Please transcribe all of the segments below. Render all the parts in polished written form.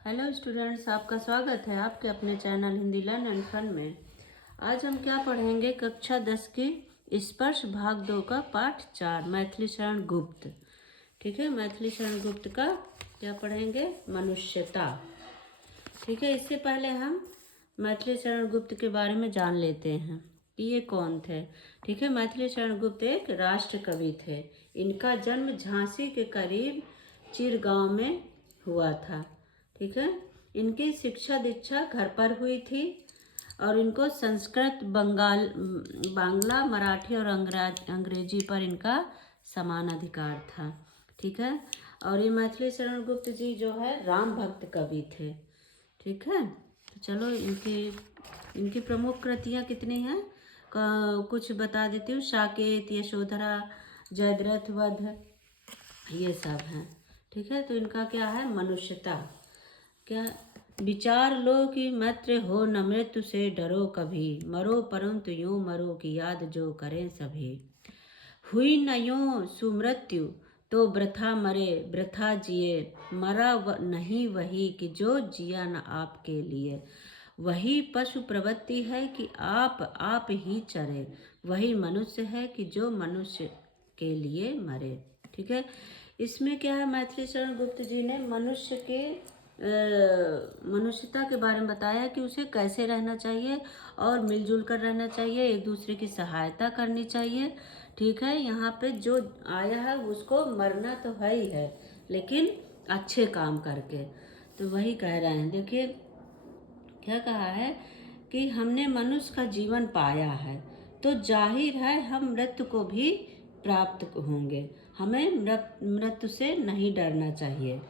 Hello students, आपका स्वागत है आपके अपने channel Hindi learn and fun में। आज हम क्या पढ़ेंगे? कक्षा 10 की स्पर्श भाग 2 का पाठ 4 मैथिली शरण गुप्त। ठीक है, मैथिली शरण गुप्त का क्या पढ़ेंगे? मनुष्यता। ठीक है, इससे पहले हम मैथिली शरण गुप्त के बारे में जान लेते हैं कि ये कौन थे। ठीक है, मैथिली शरण गुप्त एक राष्ट्र कवि थे। इनका जन्म झांसी के करीब चिरगांव में हुआ था। ठीक है, इनकी शिक्षा दीक्षा घर पर हुई थी और इनको संस्कृत, बांग्ला, मराठी और अंग्रेजी पर इनका समान अधिकार था। ठीक है, और ये मैथिली शरण गुप्त जी जो है राम भक्त कवि थे। ठीक है, तो चलो इनकी प्रमुख कृतियाँ कितनी हैं कुछ बता देती हूँ। साकेत, यशोधरा, जयद्रथ वध, ये सब हैं। ठीक है, तो इनका क्या है? मनुष्यता। क्या? विचार लो कि मृत्यु हो न मृत्यु से डरो कभी, मरो परंतु यूं मरो की याद जो करें सभी। हुई न यूं सुमृत्यु तो वृथा मरे वृथा जिए, मरा नहीं वही कि जो जिया न आपके लिए। वही पशु प्रवृत्ति है कि आप ही चरे, वही मनुष्य है कि जो मनुष्य के लिए मरे। ठीक है, इसमें क्या है? मैथिली शरण गुप्त जी ने मनुष्य के मनुष्यता के बारे में बताया कि उसे कैसे रहना चाहिए और मिलजुल कर रहना चाहिए, एक दूसरे की सहायता करनी चाहिए। ठीक है, यहाँ पे जो आया है उसको मरना तो है ही है, लेकिन अच्छे काम करके। तो वही कह रहे हैं। देखिए क्या कहा है कि हमने मनुष्य का जीवन पाया है तो जाहिर है हम मृत्यु को भी प्राप्त होंगे। हमें मृत्यु से नहीं डरना चाहिए।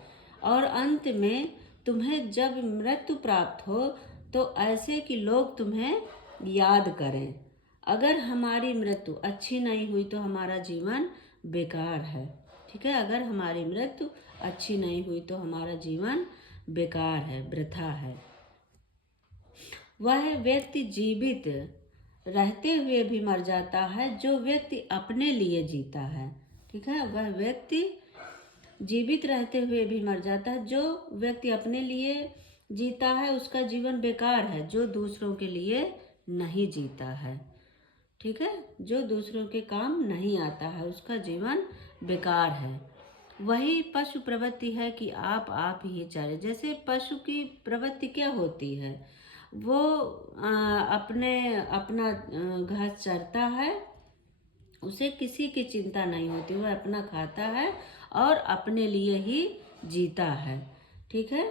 और अंत में तुम्हें जब मृत्यु प्राप्त हो तो ऐसे कि लोग तुम्हें याद करें। अगर हमारी मृत्यु अच्छी नहीं हुई तो हमारा जीवन बेकार है। ठीक है, अगर हमारी मृत्यु अच्छी नहीं हुई तो हमारा जीवन बेकार है, वृथा है। वह व्यक्ति जीवित रहते हुए भी मर जाता है जो व्यक्ति अपने लिए जीता है। ठीक है, वह व्यक्ति जीवित रहते हुए भी मर जाता है जो व्यक्ति अपने लिए जीता है, उसका जीवन बेकार है। जो दूसरों के लिए नहीं जीता है, ठीक है, जो दूसरों के काम नहीं आता है, उसका जीवन बेकार है। वही पशु प्रवृत्ति है कि आप ही चरे। जैसे पशु की प्रवृत्ति क्या होती है? वो अपना घास चरता है, उसे किसी की चिंता नहीं होती, वह अपना खाता है और अपने लिए ही जीता है। ठीक है,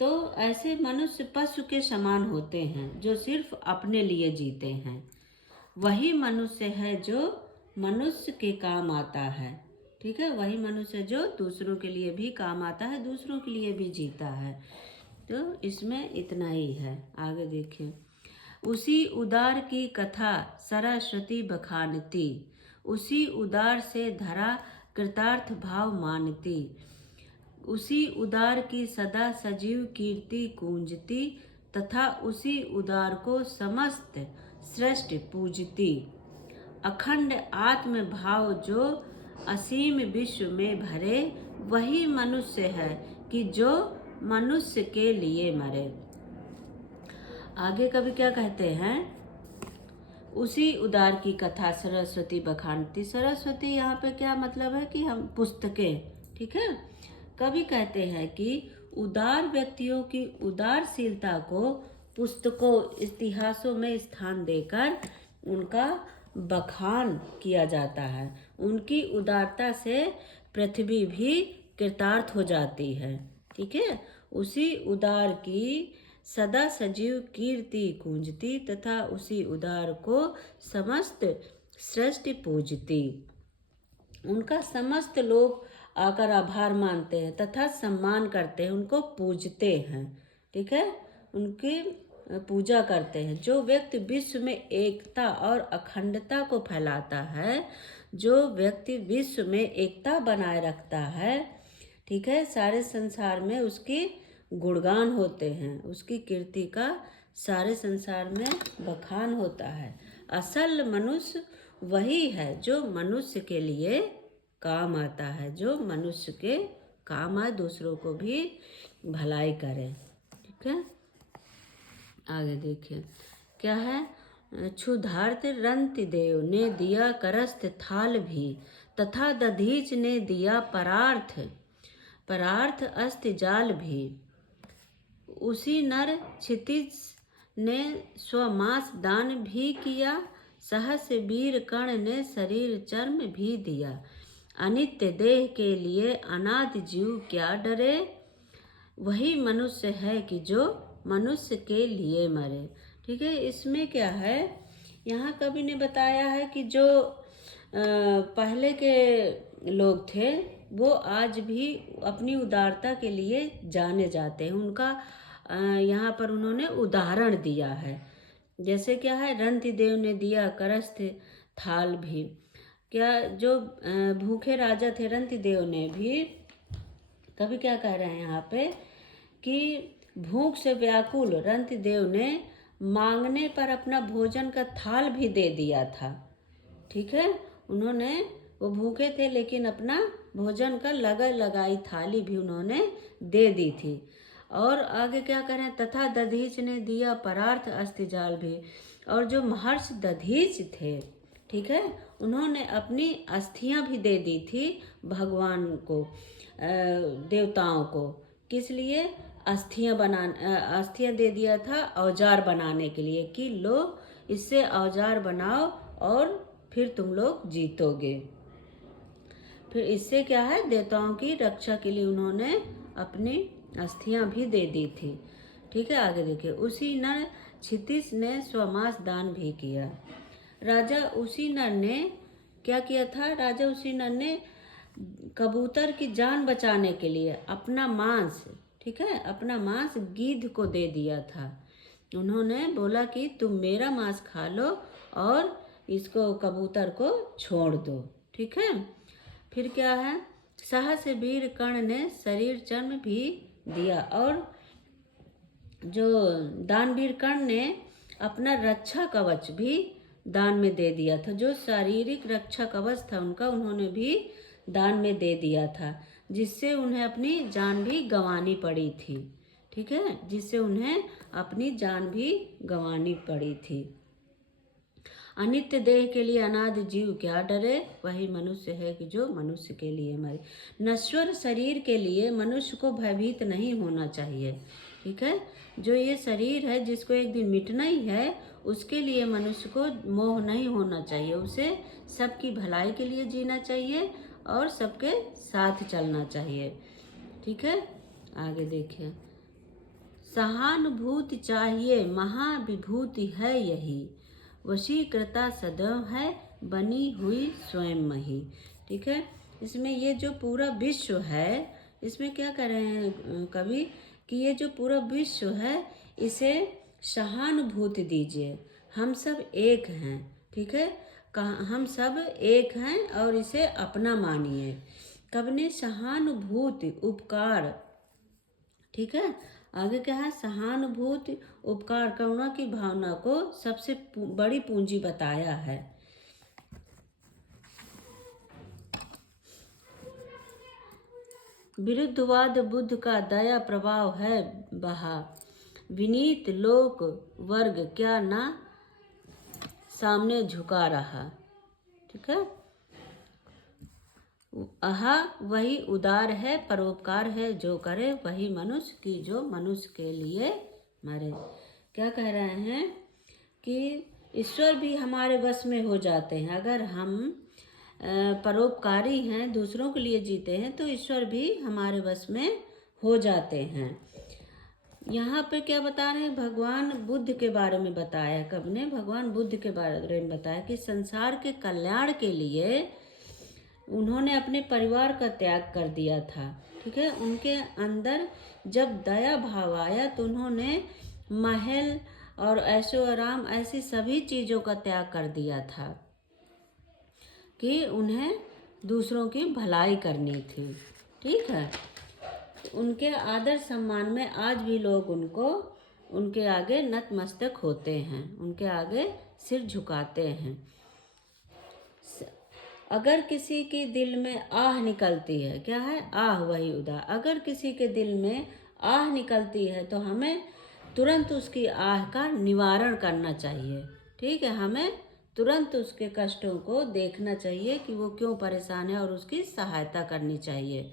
तो ऐसे मनुष्य पशु के समान होते हैं जो सिर्फ अपने लिए जीते हैं। वही मनुष्य है जो मनुष्य के काम आता है। ठीक है, वही मनुष्य जो दूसरों के लिए भी काम आता है, दूसरों के लिए भी जीता है। तो इसमें इतना ही है। आगे देखिए। उसी उदार की कथा सरस्वती बखानती, उसी उदार से धरा कृतार्थ भाव मानती। उसी उदार की सदा सजीव कीर्ति गूंजती, तथा उसी उदार को समस्त सृष्टि पूजती। अखंड आत्म भाव जो असीम विश्व में भरे, वही मनुष्य है कि जो मनुष्य के लिए मरे। आगे कभी क्या कहते हैं? उसी उदार की कथा सरस्वती बखानती। सरस्वती यहाँ पे क्या मतलब है कि हम पुस्तकें। ठीक है, कवि कहते हैं कि उदार व्यक्तियों की उदारशीलता को पुस्तकों, इतिहासों में स्थान देकर उनका बखान किया जाता है। उनकी उदारता से पृथ्वी भी कृतार्थ हो जाती है। ठीक है, उसी उदार की सदा सजीव कीर्ति गूंजती, तथा उसी उदार को समस्त सृष्टि पूजती। उनका समस्त लोग आकर आभार मानते हैं तथा सम्मान करते हैं, उनको पूजते हैं। ठीक है, उनकी पूजा करते हैं। जो व्यक्ति विश्व में एकता और अखंडता को फैलाता है, जो व्यक्ति विश्व में एकता बनाए रखता है, ठीक है, सारे संसार में उसकी गुणगान होते हैं, उसकी कीर्ति का सारे संसार में बखान होता है। असल मनुष्य वही है जो मनुष्य के लिए काम आता है, जो मनुष्य के काम आए, दूसरों को भी भलाई करे। ठीक है, आगे देखिए क्या है। क्षुधार्त रंति देव ने दिया करस्थ थाल भी, तथा दधीच ने दिया परार्थ परार्थ अस्ति जाल भी। उसी नर क्षितिज ने स्वमास दान भी किया, सहस वीर कर्ण ने शरीर चर्म भी दिया। अनित्य देह के लिए अनाथ जीव क्या डरे, वही मनुष्य है कि जो मनुष्य के लिए मरे। ठीक है, इसमें क्या है, यहाँ कवि ने बताया है कि जो पहले के लोग थे वो आज भी अपनी उदारता के लिए जाने जाते हैं। उनका यहाँ पर उन्होंने उदाहरण दिया है। जैसे क्या है, रंतिदेव ने दिया करस्थ थाल भी। क्या जो भूखे राजा थे रंतिदेव ने भी, कभी क्या कह रहे हैं यहाँ पे कि भूख से व्याकुल रंतिदेव ने मांगने पर अपना भोजन का थाल भी दे दिया था। ठीक है, उन्होंने, वो भूखे थे लेकिन अपना भोजन का लगाई थाली भी उन्होंने दे दी थी। और आगे क्या करें, तथा दधीच ने दिया परार्थ अस्थिजाल भी। और जो महर्षि दधीच थे, ठीक है, उन्होंने अपनी अस्थियां भी दे दी थी भगवान को, देवताओं को। किस लिए? अस्थियां दे दिया था औजार बनाने के लिए, कि लो इससे औजार बनाओ और फिर तुम लोग जीतोगे। फिर इससे क्या है, देवताओं की रक्षा के लिए उन्होंने अपनी अस्थियां भी दे दी थी। ठीक है, आगे देखिए। उसी नर क्षितिज ने स्वमास दान भी किया। राजा उसी नर ने क्या किया था, राजा उसी नर ने कबूतर की जान बचाने के लिए अपना मांस, ठीक है, अपना मांस गीध को दे दिया था। उन्होंने बोला कि तुम मेरा मांस खा लो और इसको, कबूतर को छोड़ दो। ठीक है, फिर क्या है, सहस वीर कर्ण ने शरीर चर्म भी दिया। और जो दानवीर कर्ण ने अपना रक्षा कवच भी दान में दे दिया था। जो शारीरिक रक्षा कवच था उनका, उन्होंने भी दान में दे दिया था, जिससे उन्हें अपनी जान भी गंवानी पड़ी थी। ठीक है, जिससे उन्हें अपनी जान भी गंवानी पड़ी थी। अनित्य देह के लिए अनाद जीव क्या डरे, वही मनुष्य है कि जो मनुष्य के लिए मरे। नश्वर शरीर के लिए मनुष्य को भयभीत नहीं होना चाहिए। ठीक है, जो ये शरीर है जिसको एक दिन मिटना ही है, उसके लिए मनुष्य को मोह नहीं होना चाहिए। उसे सबकी भलाई के लिए जीना चाहिए और सबके साथ चलना चाहिए। ठीक है, आगे देखिए। सहानुभूति चाहिए महाविभूति है यही, वशीकृता सदैव है बनी हुई स्वयं मही। ठीक है, इसमें ये जो पूरा विश्व है, इसमें क्या कर रहे हैं कवि, कि ये जो पूरा विश्व है इसे सहानुभूति दीजिए। हम सब एक हैं। ठीक है, हम सब एक हैं और इसे अपना मानिए। कवि ने सहानुभूति, उपकार, ठीक है, आगे क्या है, सहानुभूति, उपकार, करुणा की भावना को सबसे बड़ी पूंजी बताया है। विरुद्धवाद बुद्ध का दया प्रभाव है बहा, विनीत लोक वर्ग क्या ना सामने झुका रहा। ठीक है, आहा वही उदार है, परोपकार है जो करे, वही मनुष्य की जो मनुष्य के लिए मरे। क्या कह रहे हैं कि ईश्वर भी हमारे वश में हो जाते हैं। अगर हम परोपकारी हैं, दूसरों के लिए जीते हैं, तो ईश्वर भी हमारे वश में हो जाते हैं। यहाँ पे क्या बता रहे हैं, भगवान बुद्ध के बारे में बताया। कवि ने भगवान बुद्ध के बारे में बताया कि संसार के कल्याण के लिए उन्होंने अपने परिवार का त्याग कर दिया था। ठीक है, उनके अंदर जब दया भाव आया तो उन्होंने महल और ऐशो आराम ऐसी सभी चीज़ों का त्याग कर दिया था कि उन्हें दूसरों की भलाई करनी थी। ठीक है, उनके आदर सम्मान में आज भी लोग उनके आगे नतमस्तक होते हैं, उनके आगे सिर झुकाते हैं। अगर किसी के दिल में आह निकलती है, क्या है आह, वही उदाह, अगर किसी के दिल में आह निकलती है तो हमें तुरंत उसकी आह का निवारण करना चाहिए। ठीक है, हमें तुरंत उसके कष्टों को देखना चाहिए कि वो क्यों परेशान है और उसकी सहायता करनी चाहिए।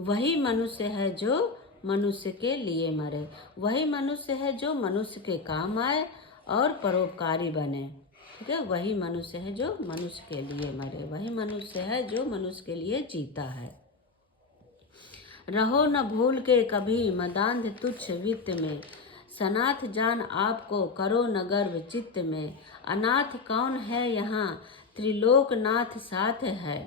वही मनुष्य है जो मनुष्य के लिए मरे, वही मनुष्य है जो मनुष्य के काम आए और परोपकारी बने। ठीक है, वही मनुष्य है जो मनुष्य के लिए मरे, वही मनुष्य है जो मनुष्य के लिए जीता है। रहो न भूल के कभी मदांध तुच्छ वित्त में, सनाथ जान आपको करो न गर्व चित्त में। अनाथ कौन है यहाँ त्रिलोकनाथ साथ है,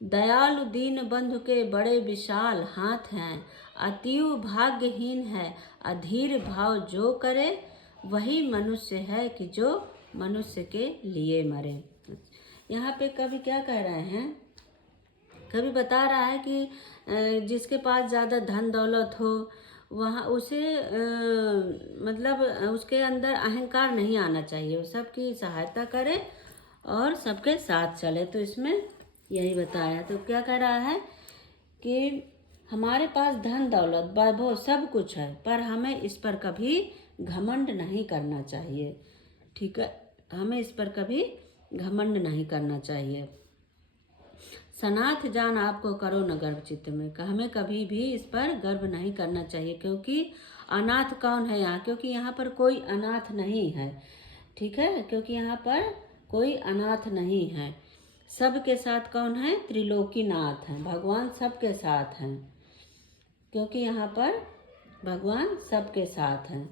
दयालु दीन बंधु के बड़े विशाल हाथ हैं। अतीव भाग्यहीन है अधीर भाव जो करे, वही मनुष्य है कि जो मनुष्य के लिए मरे। यहाँ पे कवि क्या कह रहे हैं, कवि बता रहा है कि जिसके पास ज़्यादा धन दौलत हो वहाँ उसे मतलब उसके अंदर अहंकार नहीं आना चाहिए, वो सबकी सहायता करे और सबके साथ चले। तो इसमें यही बताया। तो क्या कह रहा है कि हमारे पास धन दौलत वैभव सब कुछ है, पर हमें इस पर कभी घमंड नहीं करना चाहिए। ठीक है, हमें इस पर कभी घमंड नहीं करना चाहिए। सनाथ जान आपको करो न गर्व चित्त में, हमें कभी भी इस पर गर्व नहीं करना चाहिए। क्योंकि अनाथ कौन है यहाँ, क्योंकि यहाँ पर कोई अनाथ नहीं है। ठीक है, क्योंकि यहाँ पर कोई अनाथ नहीं है। सबके साथ कौन है, त्रिलोकीनाथ हैं, भगवान सबके साथ हैं, क्योंकि यहाँ पर भगवान सबके साथ हैं।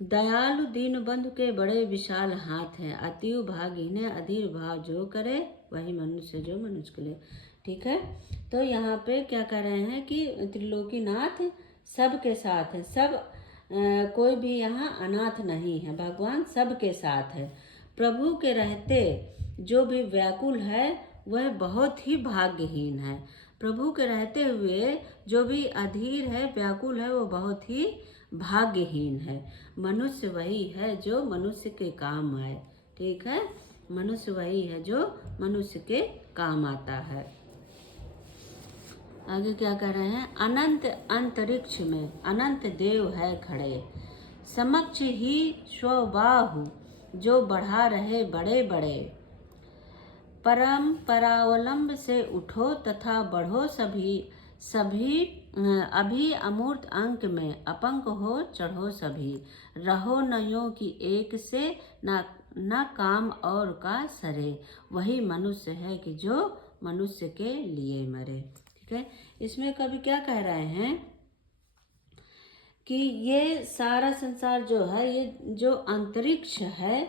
दयालु दीन बंधु के बड़े विशाल हाथ हैं, अतीव भागहीन अधीर भाव जो करे, वही मनुष्य जो मनुष्य के लिए। ठीक है, तो यहाँ पे क्या कह रहे हैं कि त्रिलोकीनाथ सबके साथ है, सब कोई भी यहाँ अनाथ नहीं है, भगवान सबके साथ है। प्रभु के रहते जो भी व्याकुल है वह बहुत ही भाग्यहीन है। प्रभु के रहते हुए जो भी अधीर है, व्याकुल है, वो बहुत ही भाग्यहीन है। मनुष्य वही है जो मनुष्य के काम आए। ठीक है, मनुष्य वही है जो मनुष्य के काम आता है। आगे क्या कह रहे हैं, अनंत अंतरिक्ष में अनंत देव है खड़े, समक्ष ही स्वबाहु जो बढ़ा रहे बड़े बड़े। परम परावलंब से उठो तथा बढ़ो सभी, सभी अभी अमूर्त अंक में अपंक हो चढ़ो सभी। रहो नयों की एक से न काम और का सरे, वही मनुष्य है कि जो मनुष्य के लिए मरे। ठीक है, इसमें कभी क्या कह रहे हैं कि ये सारा संसार जो है, ये जो अंतरिक्ष है,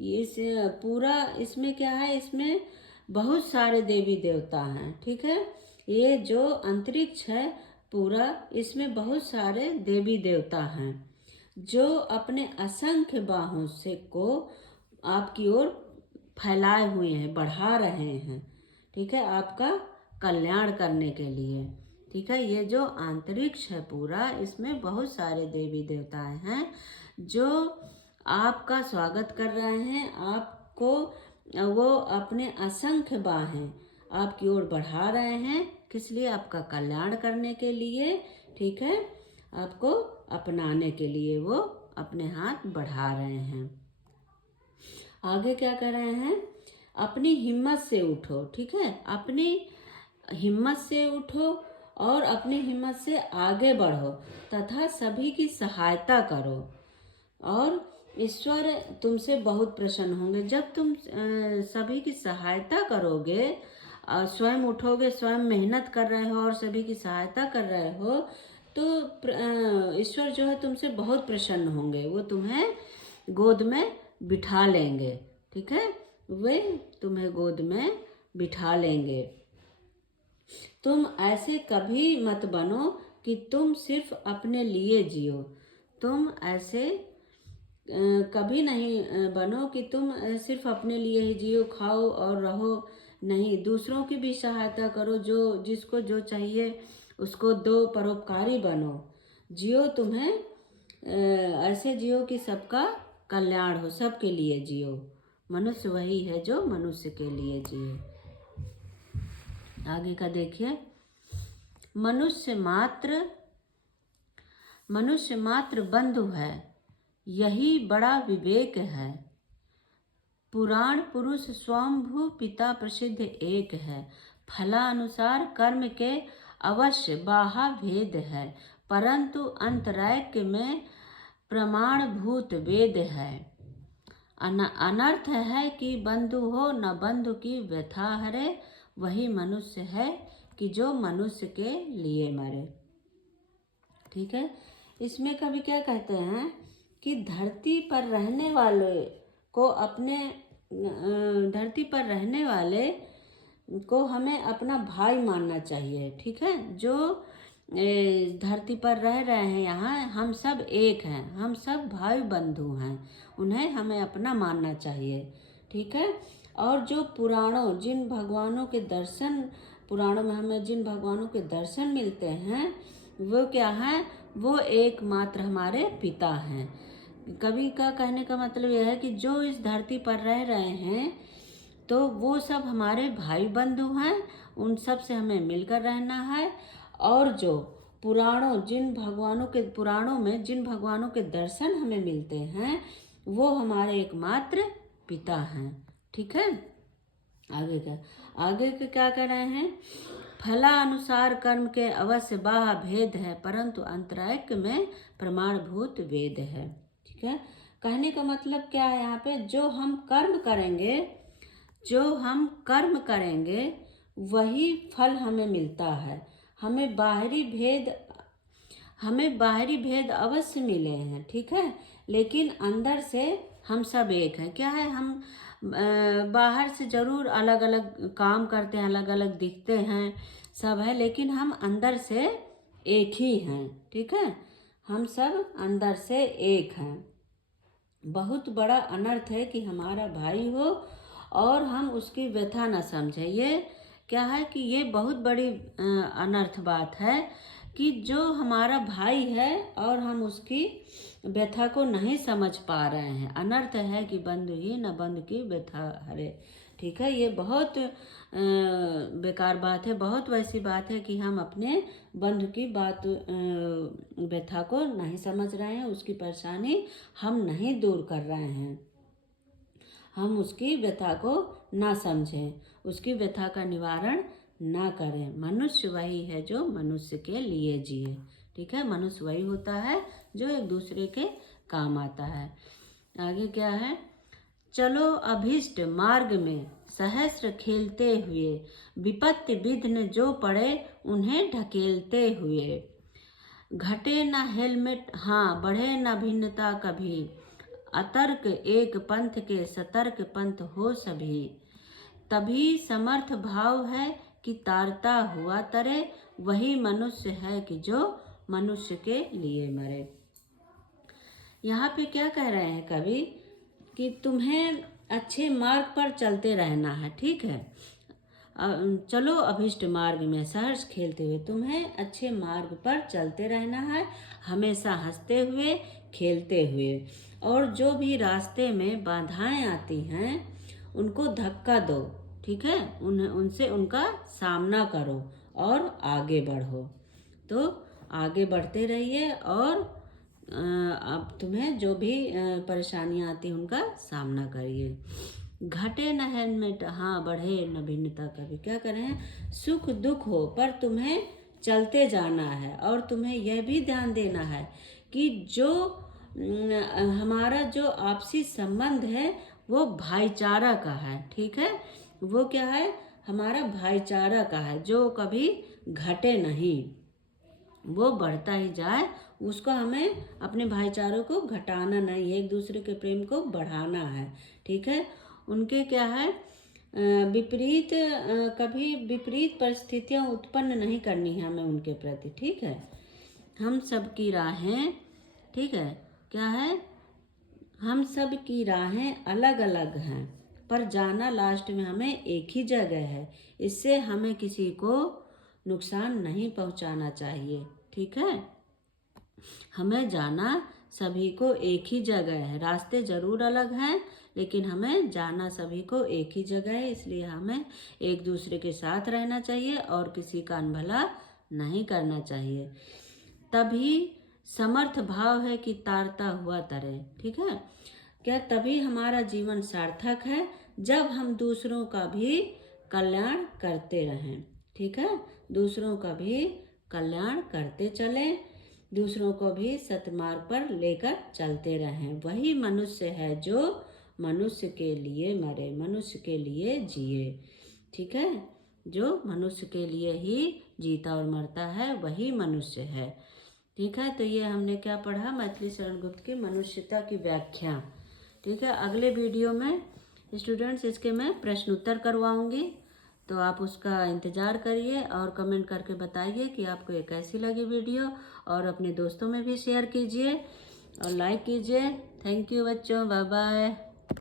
इस पूरा इसमें क्या है, इसमें बहुत सारे देवी देवता हैं। ठीक है, ये जो अंतरिक्ष है पूरा, इसमें बहुत सारे देवी देवता हैं जो अपने असंख्य बाहों से को आपकी ओर फैलाए हुए हैं, बढ़ा रहे हैं। ठीक है, आपका कल्याण करने के लिए। ठीक है, ये जो अंतरिक्ष है पूरा, इसमें बहुत सारे देवी देवताएं हैं जो आपका स्वागत कर रहे हैं, आपको वो अपने असंख्य बाहें आपकी ओर बढ़ा रहे हैं। किस लिए, आपका कल्याण करने के लिए। ठीक है, आपको अपनाने के लिए वो अपने हाथ बढ़ा रहे हैं। आगे क्या कर रहे हैं, अपनी हिम्मत से उठो। ठीक है, अपनी हिम्मत से उठो और अपनी हिम्मत से आगे बढ़ो तथा सभी की सहायता करो और ईश्वर तुमसे बहुत प्रसन्न होंगे। जब तुम सभी की सहायता करोगे, स्वयं उठोगे, स्वयं मेहनत कर रहे हो और सभी की सहायता कर रहे हो, तो ईश्वर जो है तुमसे बहुत प्रसन्न होंगे, वो तुम्हें गोद में बिठा लेंगे। ठीक है, वे तुम्हें गोद में बिठा लेंगे। तुम ऐसे कभी मत बनो कि तुम सिर्फ अपने लिए जियो। तुम ऐसे कभी नहीं बनो कि तुम सिर्फ अपने लिए ही जियो, खाओ और रहो। नहीं, दूसरों की भी सहायता करो, जो जिसको जो चाहिए उसको दो, परोपकारी बनो। जियो, तुम्हें ऐसे जियो कि सबका कल्याण हो, सबके लिए जियो। मनुष्य वही है जो मनुष्य के लिए जिए। आगे का देखिए, मनुष्य मात्र बंधु है, यही बड़ा विवेक है। पुराण पुरुष स्वयंभू पिता प्रसिद्ध एक है। फलानुसार कर्म के अवश्य बाहा भेद है, परंतु अंतरैक्य में प्रमाणभूत वेद है। अनर्थ है कि बंधु हो न बंधु की व्यथा हरे, वही मनुष्य है कि जो मनुष्य के लिए मरे। ठीक है, इसमें कभी क्या कहते हैं कि धरती पर रहने वाले को हमें अपना भाई मानना चाहिए। ठीक है, जो धरती पर रह रहे हैं, यहाँ हम सब एक हैं, हम सब भाई बंधु हैं, उन्हें हमें अपना मानना चाहिए। ठीक है, और जो पुराणों में हमें जिन भगवानों के दर्शन मिलते हैं वो क्या है, वो एकमात्र हमारे पिता हैं। कवि का कहने का मतलब यह है कि जो इस धरती पर रह रहे हैं तो वो सब हमारे भाई बंधु हैं, उन सब से हमें मिलकर रहना है। और जो पुराणों में जिन भगवानों के दर्शन हमें मिलते हैं वो हमारे एकमात्र पिता हैं। ठीक है, आगे के क्या कह रहे हैं, फला अनुसार कर्म के अवश्य बाह भेद है, परंतु अंतरैक्य में प्रमाणभूत वेद है। ठीक है, कहने का मतलब क्या है, यहाँ पे जो हम कर्म करेंगे वही फल हमें मिलता है। हमें बाहरी भेद अवश्य मिले हैं, ठीक है, लेकिन अंदर से हम सब एक हैं। क्या है, हम बाहर से जरूर अलग अलग काम करते हैं, अलग अलग दिखते हैं सब है, लेकिन हम अंदर से एक ही हैं। ठीक है, हम सब अंदर से एक हैं। बहुत बड़ा अनर्थ है कि हमारा भाई हो और हम उसकी व्यथा न समझें। ये क्या है कि ये बहुत बड़ी अनर्थ बात है कि जो हमारा भाई है और हम उसकी व्यथा को नहीं समझ पा रहे हैं। अनर्थ है कि बंधु ही न बंधु की व्यथा हरे। ठीक है, ये बहुत बेकार बात है, बहुत वैसी बात है कि हम अपने बंधु की व्यथा को नहीं समझ रहे हैं, उसकी परेशानी हम नहीं दूर कर रहे हैं, हम उसकी व्यथा को ना समझें, उसकी व्यथा का निवारण ना करें। मनुष्य वही है जो मनुष्य के लिए जिए। ठीक है, मनुष्य वही होता है जो एक दूसरे के काम आता है। आगे क्या है, चलो अभीष्ट मार्ग में सहस्र खेलते हुए, विपत्ति विघ्न जो पड़े उन्हें ढकेलते हुए। घटे न हेलमेट बढ़े न भिन्नता कभी, अतर्क एक पंथ के सतर्क पंथ हो सभी। तभी समर्थ भाव है कि तारता हुआ तरे, वही मनुष्य है कि जो मनुष्य के लिए मरे। यहाँ पे क्या कह रहे हैं कवि कि तुम्हें अच्छे मार्ग पर चलते रहना है। ठीक है, चलो अभिष्ट मार्ग में सहर्ष खेलते हुए, तुम्हें अच्छे मार्ग पर चलते रहना है, हमेशा हंसते हुए खेलते हुए। और जो भी रास्ते में बाधाएं आती हैं उनको धक्का दो। ठीक है, उनसे उनका सामना करो और आगे बढ़ो। तो आगे बढ़ते रहिए और अब तुम्हें जो भी परेशानियां आती हैं उनका सामना करिए। घटे न हेलमेट बढ़े न भिन्नता कभी। क्या करें, सुख दुख हो पर तुम्हें चलते जाना है, और तुम्हें यह भी ध्यान देना है कि जो हमारा जो आपसी संबंध है वो भाईचारा का है। ठीक है, वो क्या है, हमारा भाईचारा का है, जो कभी घटे नहीं, वो बढ़ता ही जाए। उसको हमें अपने भाईचारों को घटाना नहीं है, एक दूसरे के प्रेम को बढ़ाना है। ठीक है, उनके क्या है, कभी विपरीत परिस्थितियां उत्पन्न नहीं करनी है हमें उनके प्रति। ठीक है, हम सब की राहें, ठीक है, क्या है, हम सब की राहें अलग अलग हैं, पर जाना लास्ट में हमें एक ही जगह है। इससे हमें किसी को नुकसान नहीं पहुंचाना चाहिए। ठीक है, हमें जाना सभी को एक ही जगह है। रास्ते ज़रूर अलग हैं, लेकिन हमें जाना सभी को एक ही जगह है। इसलिए हमें एक दूसरे के साथ रहना चाहिए और किसी का अनभला नहीं करना चाहिए। तभी समर्थ भाव है कि तारता हुआ तरे। ठीक है, क्या तभी हमारा जीवन सार्थक है जब हम दूसरों का भी कल्याण करते रहें। ठीक है, दूसरों का भी कल्याण करते चलें, दूसरों को भी सतमार्ग पर लेकर चलते रहें। वही मनुष्य है जो मनुष्य के लिए मरे, मनुष्य के लिए जिए। ठीक है, जो मनुष्य के लिए ही जीता और मरता है वही मनुष्य है। ठीक है, तो ये हमने क्या पढ़ा, मैथिली शरण गुप्त की मनुष्यता की व्याख्या। ठीक है, अगले वीडियो में स्टूडेंट्स इसके मैं प्रश्न उत्तर करवाऊंगी, तो आप उसका इंतज़ार करिए और कमेंट करके बताइए कि आपको ये कैसी लगी वीडियो, और अपने दोस्तों में भी शेयर कीजिए और लाइक कीजिए। थैंक यू बच्चों, बाय बाय।